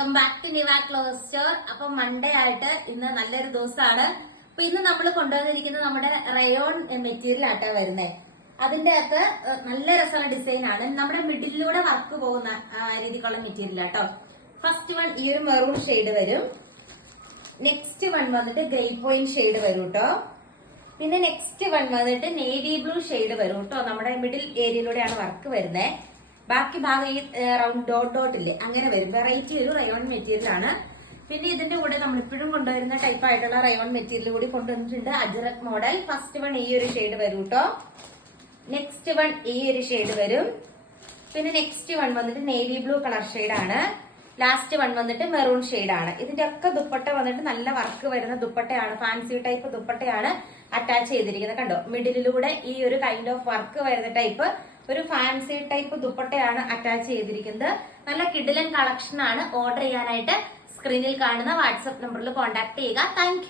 Welcome back to Niva cloth store. അപ്പൊ Monday ആയിട്ട് ഇന്ന് നല്ലൊരു ദിവസമാണ്. അപ്പൊ ഇന്ന് നമ്മൾ കൊണ്ടുവന്നിരിക്കുന്നത് നമ്മുടെ റയോൺ മെറ്റീരിയൽ ആട്ടാ വരുന്നത്. അതിന്റെ അകത്ത് നല്ല രസമുള്ള ഡിസൈൻ ആണ്. നമ്മുടെ മിഡിലൂടെ വർക്ക് പോകുന്ന രീതിക്കുള്ള മെറ്റീരിയൽ ആട്ടോ. ഫസ്റ്റ് വൺ ഈ ഒരു മെറൂൺ ഷെയ്ഡ് വരും. നെക്സ്റ്റ് വൺ വന്നിട്ട് ഗ്രേ പോയിന്റ് ഷെയ്ഡ് വരും കേട്ടോ. പിന്നെ നെക്സ്റ്റ് വൺ വന്നിട്ട് നേവി ബ്ലൂ ഷെയ്ഡ് വരും കേട്ടോ. നമ്മുടെ മിഡിൽ ഏരിയയിലൂടെയാണ് വർക്ക് വരുന്നത്. ബാക്കി ഭാഗം ഈ റൗണ്ട് ഡോട്ട് ഡോട്ട് ഇല്ലേ അങ്ങനെ വരും. വെറൈറ്റി ഒരു റയോൺ മെറ്റീരിയൽ ആണ്. പിന്നെ ഇതിന്റെ കൂടെ നമ്മൾ ഇപ്പോഴും കൊണ്ടുവരുന്ന ടൈപ്പ് ആയിട്ടുള്ള റയോൺ മെറ്റീരിയൽ കൂടി കൊണ്ടുവന്നിട്ടുണ്ട്. അജ്രക് മോഡൽ. ഫസ്റ്റ് വൺ ഈ ഒരു ഷെയ്ഡ് വരും കേട്ടോ. നെക്സ്റ്റ് വൺ ഈ ഒരു ഷെയ്ഡ് വരും. പിന്നെ നെക്സ്റ്റ് വൺ വന്നിട്ട് നേവി ബ്ലൂ കളർ ഷെയ്ഡ് ആണ്. ലാസ്റ്റ് വൺ വന്നിട്ട് മെറൂൺ ഷെയ്ഡ് ആണ്. ഇതിന്റെ ഒക്കെ ദുപ്പട്ട വന്നിട്ട് നല്ല വർക്ക് വരുന്ന ദുപ്പട്ടയാണ്. ഫാൻസി ടൈപ്പ് ദുപ്പട്ടയാണ് അറ്റാച്ച് ചെയ്തിരിക്കുന്നത്. കണ്ടോ, മിഡിലൂടെ ഈ ഒരു കൈൻഡ് ഓഫ് വർക്ക് വരുന്ന ടൈപ്പ് ഒരു ഫാൻസി ടൈപ്പ് ദുപ്പട്ടയാണ് അറ്റാച്ച് ചെയ്തിരിക്കുന്നത്. നല്ല കിഡിലൻ കളക്ഷൻ ആണ്. ഓർഡർ ചെയ്യാനായിട്ട് സ്ക്രീനിൽ കാണുന്ന വാട്സ്ആപ്പ് നമ്പറിൽ കോൺടാക്ട് ചെയ്യുക. താങ്ക്